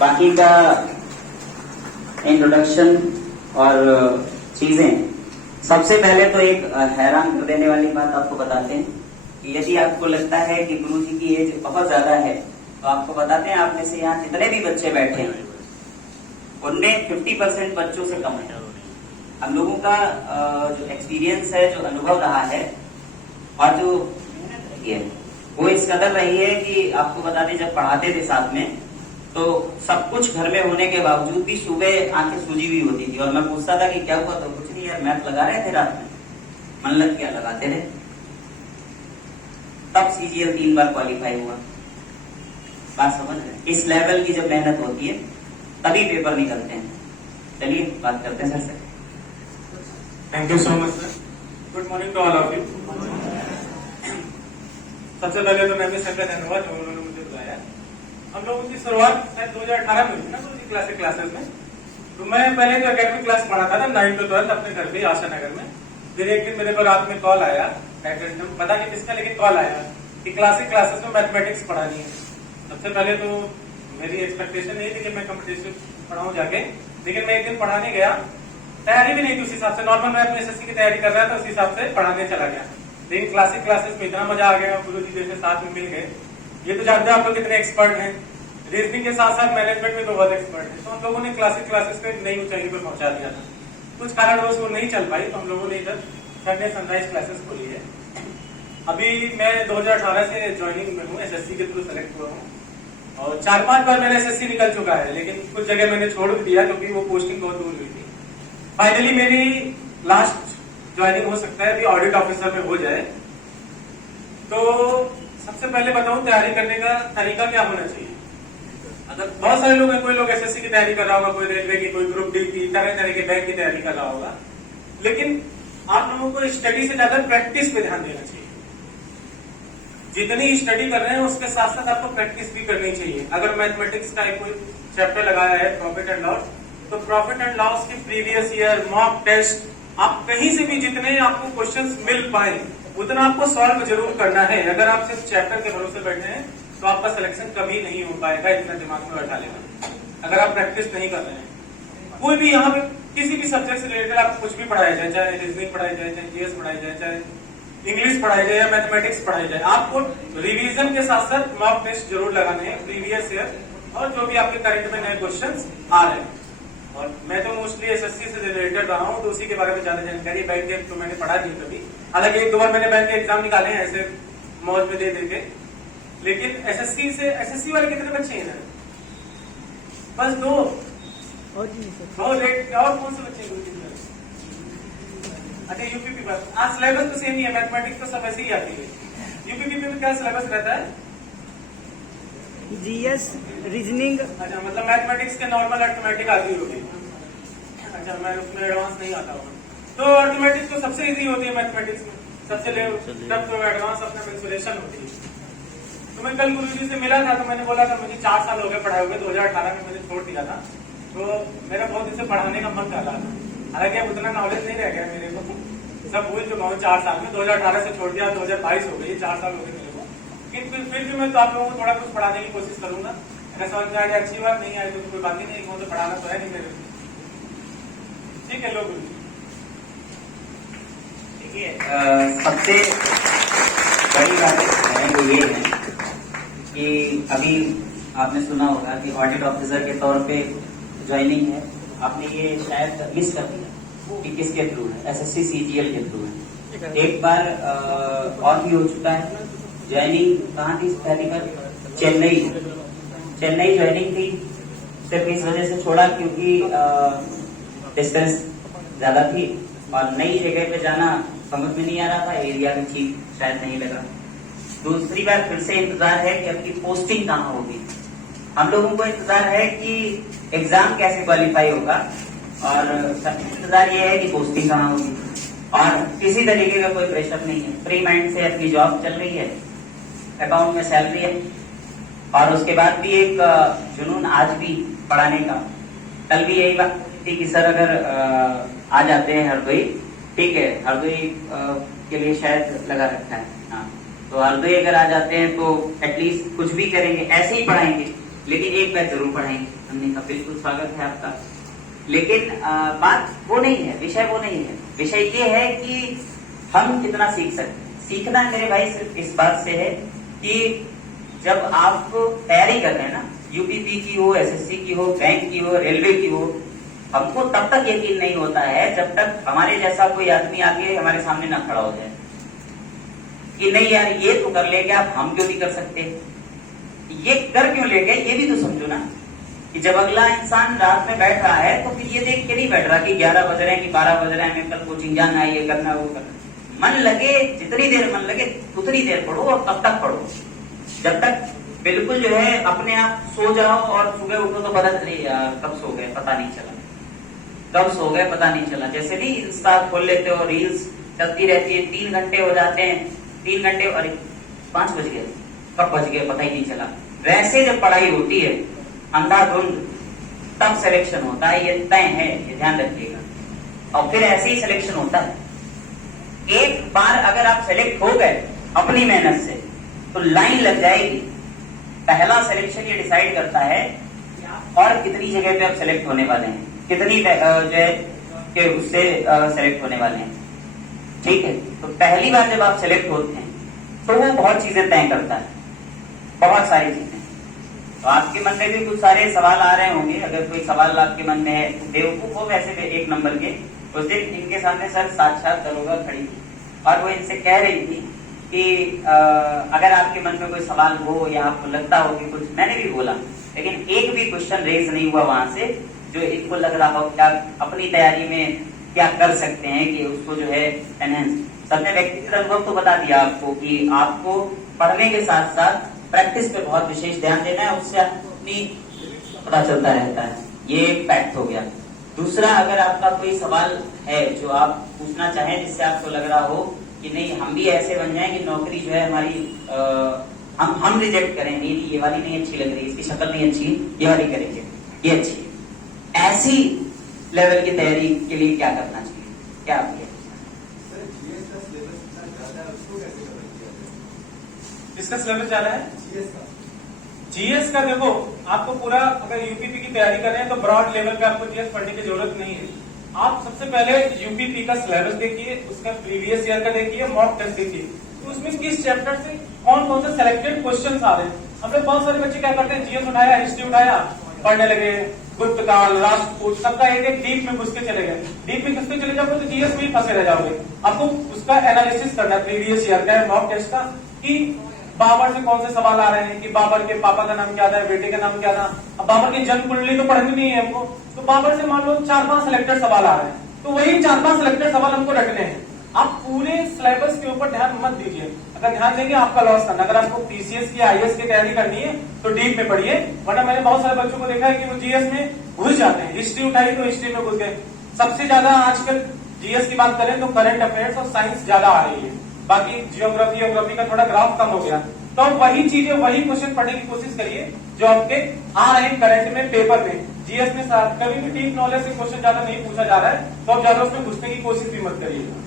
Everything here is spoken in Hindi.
बाकी का इंट्रोडक्शन और चीजें, सबसे पहले तो एक हैरान कर देने वाली बात आपको बताते हैं कि यदि आपको लगता है कि गुरुजी की एज बहुत ज्यादा है तो आपको बताते हैं, आप में से यहाँ जितने भी बच्चे बैठे हैं उनमें 50% बच्चों से कम है। हम लोगों का जो एक्सपीरियंस है, जो अनुभव रहा है और जो मेहनत रही है वो इस कदर रही है कि आपको बता दें, जब पढ़ाते थे साथ में तो सब कुछ घर में होने के बावजूद भी सुबह आंखें सूजी हुई होती थी और मैं पूछता था कि क्या हुआ, तो कुछ नहीं यार मैथ लगा रहे थे रात में, मन लग गया, लगाते रहे। तब सीजीएल 3 बार क्वालिफाई हुआ। बात समझ रहे? इस लेवल की जब मेहनत होती है तभी पेपर निकलते हैं। चलिए बात करते हैं सर से। Thank you so much sir. Good morning to all of you. सबसे पहले तो मैं सर का धन्यवाद जो उन्होंने मुझे बुलाया। हम लोगों की शुरुआत शायद 2018 में हुई ना गुरुजी क्लासेस में। तो मैं पहले तो एकेडमिक क्लास पढ़ाता था 9 to 12 अपने घर पे आशा नगर में। फिर एक दिन मेरे को रात में कॉल आया, पता नहीं किसका, लेकिन कॉल आया कि क्लासेस में मैथमेटिक्स पढ़ानी है। सबसे पहले तो मेरी एक्सपेक्टेशन नहीं थी कि मैं कॉम्पिटिशन पढ़ाऊं जाके, लेकिन मैं एक दिन पढ़ाने गया, तैयारी भी नहीं थी उस हिसाब से, नॉर्मल मैं अपने एसएससी की तैयारी कर रहा था, उस हिसाब से पढ़ाने चला गया। लेकिन क्लासेस में इतना मजा आ गया, गुरुजी जैसे साथ में मिल गए। ये तो जानते हैं आप लोग कितने एक्सपर्ट हैं, रीजनिंग के साथ साथ मैनेजमेंट में तो बहुत एक्सपर्ट है। तो हम लोगों ने क्लासेस पे नई ऊंचाई पर पहुंचा दिया था। कुछ कारणवश वो नहीं चल पाई, तो हम लोगों ने इधर सनराइज क्लासेस खोली है। अभी मैं 2018 से ज्वाइनिंग में हूँ, एसएससी के थ्रू सेलेक्ट हुआ हूँ और 4-5 बार मेरा एसएससी निकल चुका है, लेकिन कुछ जगह मैंने छोड़ दिया क्योंकि वो पोस्टिंग बहुत दूर हुई थी। फाइनली मेरी लास्ट ज्वाइनिंग हो सकता है अभी ऑडिट ऑफिसर में हो जाए। तो सबसे पहले बताऊं तैयारी करने का तरीका क्या होना चाहिए। अगर बहुत सारे लोग हैं, कोई लोग एसएससी की तैयारी कर रहा होगा, कोई रेलवे की, कोई ग्रुप डी की, तरह तरह के बैंक की तैयारी कर रहा होगा, लेकिन आप लोगों को स्टडी से ज्यादा प्रैक्टिस पे ध्यान देना चाहिए। जितनी स्टडी कर रहे हैं उसके साथ साथ आपको प्रैक्टिस भी करनी चाहिए। अगर मैथमेटिक्स का कोई चैप्टर लगाया है प्रॉफिट एंड लॉस, तो प्रॉफिट एंड लॉस की प्रीवियस ईयर मॉक टेस्ट, आप कहीं से भी जितने आपको क्वेश्चंस मिल पाए उतना आपको सॉल्व जरूर करना है। अगर आप सिर्फ चैप्टर के भरोसे बैठे हैं तो आपका सिलेक्शन कभी नहीं हो पाएगा, इतना दिमाग में बैठा लेना। अगर आप प्रैक्टिस नहीं कर रहे हैं, कोई भी यहाँ पे किसी भी सब्जेक्ट से रिलेटेड आपको कुछ भी पढ़ाया जाए, चाहे रीजनिंग पढ़ाई जाए, चाहे जीएस पढ़ाई जाए, चाहे इंग्लिश पढ़ाई जाए या मैथमेटिक्स पढ़ाई जाए, आपको रिवीजन के साथ साथ मॉक टेस्ट जरूर लगाने हैं, प्रीवियस ईयर और जो भी आपके करंट में नए क्वेश्चन आ रहे हैं। और मैं तो मोस्टली एसएससी से रिलेटेड रहा हूँ, तो उसी के बारे में ज्यादा जानकारी। बैंक के तो मैंने पढ़ा नहीं कभी, हालांकि 1-2 बार मैंने बैंक के एग्जाम निकाले हैं ऐसे मौज में दे देके। लेकिन एसएससी वाले कितने बच्चे हैं इधर? बस 2 और कौन से बच्चे हैं? अच्छा यूपीपी पर। आज सिलेबस तो सेम ही है, मैथमेटिक्स तो सब ऐसे ही आती है। यूपीपी में क्या सिलेबस रहता है? GS, reasoning. अच्छा, मतलब मैथमेटिक्स के नॉर्मल अर्थमेटिक आती होगी। अच्छा, मैं उसमें एडवांस नहीं आता हूँ। तो अर्थमेटिक्स तो सबसे इजी होती है मैथमेटिक्स में, सबसे तब तो एडवांस अपना कैलकुलेशन होती है। तो मैं कल गुरुजी से मिला था, तो मैंने बोला था मुझे 4 साल हो गए पढ़ाए हुए, 2018 में मैंने छोड़ दिया था, तो मेरा बहुत दिन से पढ़ाने का मन कर रहा था। हालांकि अब उतना नॉलेज नहीं रह गया मेरे को, सब भूल चुका हूँ 4 साल में। 2018 से छोड़ दिया, 2022 हो गई, 4 साल हो गए मेरे को। लेकिन फिर भी मैं तो आप लोगों को थोड़ा कुछ पढ़ाने की कोशिश करूंगा। अगर समझ में आ जाए अच्छी बात, नहीं आए तो कोई बात ही नहीं, तो पढ़ाना तो है नहीं मेरे। ठीक है लोग, देखिए सबसे बड़ी बात वो ये है कि अभी आपने सुना होगा कि ऑडिट ऑफिसर के तौर पे ज्वाइनिंग है। आपने ये शायद मिस कर दिया कि किसके थ्रू है, एसएससी सीजीएल के थ्रू है। एक बार और भी हो चुका है ज्वाइनिंग। कहाँ थी पहली बार? चेन्नई ज्वाइनिंग थी। सिर्फ इस वजह से छोड़ा क्योंकि डिस्टेंस ज्यादा थी और नई जगह पे जाना समझ में नहीं आ रहा था, एरिया में ठीक शायद नहीं लगा। दूसरी बार फिर से इंतजार है कि आपकी पोस्टिंग कहाँ होगी। हम लोगों को इंतजार है कि एग्जाम कैसे क्वालिफाई होगा और सबसे इंतजार ये है कि पोस्टिंग कहाँ होगी। और किसी तरीके का कोई प्रेशर नहीं है, फ्री माइंड से अपनी जॉब चल रही है, अकाउंट में सैलरी है और उसके बाद भी एक जुनून आज भी पढ़ाने का। कल भी यही बात थी कि सर अगर आ जाते हैं हरदोई, ठीक है, हरदोई के लिए शायद लगा रखा है, हाँ, तो हरदोई अगर आ जाते हैं तो एटलीस्ट कुछ भी करेंगे, ऐसे ही पढ़ाएंगे, लेकिन एक बैच जरूर पढ़ाएंगे। हमने कहा बिल्कुल स्वागत है आपका। लेकिन बात वो नहीं है, विषय वो नहीं है। विषय ये है कि हम कितना सीख सकते हैं। सीखना मेरे भाई सिर्फ इस बात से है कि जब आप तैयारी कर रहे हैं ना, यूपीपी की हो, एसएससी की हो, बैंक की हो, रेलवे की हो, हमको तब तक यकीन नहीं होता है जब तक हमारे जैसा कोई आदमी आके हमारे सामने ना खड़ा हो जाए कि नहीं यार ये तो कर लेंगे, आप हम क्यों नहीं कर सकते। ये कर क्यों लेंगे ये भी तो समझो ना, कि जब अगला इंसान रात में बैठ रहा है तो फिर ये देख के नहीं बैठ रहा कि 11 बज रहे हैं कि 12 बज रहे हैं, हमें कल कोचिंग जाना है, ये करना वो करना। मन लगे, जितनी देर मन लगे उतनी देर पढ़ो और तब तक पढ़ो जब तक बिल्कुल जो है अपने आप सो जाओ और सुबह उठो तो पता चले यार कब सो गए पता नहीं चला, कब सो गए पता नहीं चला। जैसे नहीं इंस्टा खोल लेते हो, रील्स चलती रहती है, 3 घंटे हो जाते हैं, 3 घंटे और 5 बज गए, कब बज गए पता ही नहीं चला। वैसे जब पढ़ाई होती है अंधाधुंध तब सिलेक्शन होता है, ये तय है, ये ध्यान रखिएगा। और फिर ऐसे ही सिलेक्शन होता है। एक बार अगर आप सेलेक्ट हो गए अपनी मेहनत से तो लाइन लग जाएगी। पहला सिलेक्शन ये डिसाइड करता है और कितनी जगह पे आप सेलेक्ट होने वाले हैं, कितनी जो है कि उससे सेलेक्ट होने वाले हैं। ठीक है, तो पहली बार जब आप सेलेक्ट होते हैं तो वो बहुत चीजें तय करता है, बहुत सारी चीजें। तो आपके मन में भी कुछ सारे सवाल आ रहे होंगे। अगर कोई सवाल आपके मन में है, बेवकूफ हो वैसे भी 1 नंबर के। उस दिन इनके सामने सर साक्षात दरोगा खड़ी थी और वो इनसे कह रही थी कि अगर आपके मन में कोई सवाल हो या आपको लगता हो कि कुछ, मैंने भी बोला लेकिन एक भी क्वेश्चन रेज नहीं हुआ वहां से जो इनको लग रहा हो क्या अपनी तैयारी में क्या कर सकते हैं कि उसको जो है एनहेंस। सबने व्यक्तिगत अनुभव तो बता दिया आपको कि आपको पढ़ने के साथ साथ प्रैक्टिस पे बहुत विशेष ध्यान देना है, उससे अपनी पता चलता रहता है। ये एक फैक्ट हो गया। दूसरा, अगर आपका कोई सवाल है जो आप पूछना चाहें जिससे आपको लग रहा हो कि नहीं हम भी ऐसे बन जाएं कि नौकरी जो है हमारी हम रिजेक्ट करें, नहीं ये वाली नहीं अच्छी लग रही, इसकी शक्ल नहीं अच्छी, ये वाली करेंगे, ये अच्छी है। ऐसी लेवल की तैयारी के लिए क्या करना चाहिए, क्या आप इसका सिलेबस ज्यादा है? जीएस का देखो, आपको पूरा अगर यूपीपी की तैयारी कर रहे हैं तो ब्रॉड लेवल पे आपको जीएस पढ़ने की जरूरत नहीं है। आप सबसे पहले यूपीपी का सिलेबस देखिए, उसका प्रीवियस ईयर का देखिए, मॉक टेस्ट देखिए, तो उसमें किस चैप्टर से कौन कौन से सिलेक्टेड क्वेश्चन आ रहे हैं। हमने बहुत सारे बच्चे क्या करते हैं, जीएस उठाया, हिस्ट्री उठाया, पढ़ने लगे, गुप्त काल, राष्ट्रकूट, सबका एक डीप में घुस के चले गए। डीप में घुस के चले जाओगे तो जीएस में ही फंसे रह जाओगे। आपको उसका एनालिसिस करना है प्रीवियस ईयर का, मॉक टेस्ट का, कि बाबर से कौन से सवाल आ रहे हैं, कि बाबर के पापा का नाम क्या था, बेटे का नाम क्या था। अब बाबर की जन्म कुंडली तो पढ़नी नहीं है हमको, तो बाबर से मान लो 4-5 सिलेक्टेड सवाल आ रहे हैं, तो वही 4-5 सिलेक्टेड सवाल हमको रखने हैं। आप पूरे सिलेबस के ऊपर ध्यान मत दीजिए। अगर ध्यान देंगे आपका लॉस करना। अगर आपको पीसीएस की, आईएएस की तैयारी करनी है तो डीप में पढ़िए, वरना मैंने बहुत सारे बच्चों को देखा है कि वो जीएस में घुस जाते हैं। हिस्ट्री उठाई तो हिस्ट्री में घुस गए। सबसे ज्यादा आजकल जीएस की बात करें तो करंट अफेयर्स और साइंस ज्यादा आ रही है, बाकी जियोग्राफी का थोड़ा ग्राफ कम हो गया। तो आप वही चीजें, वही क्वेश्चन पढ़ने की कोशिश करिए जो आपके आ रहे हैं करंट में, पेपर में। जीएस में कभी भी डीप नॉलेज से क्वेश्चन ज्यादा नहीं पूछा जा रहा है, तो आप ज्यादा उसमें घुसने की कोशिश भी मत करिएगा।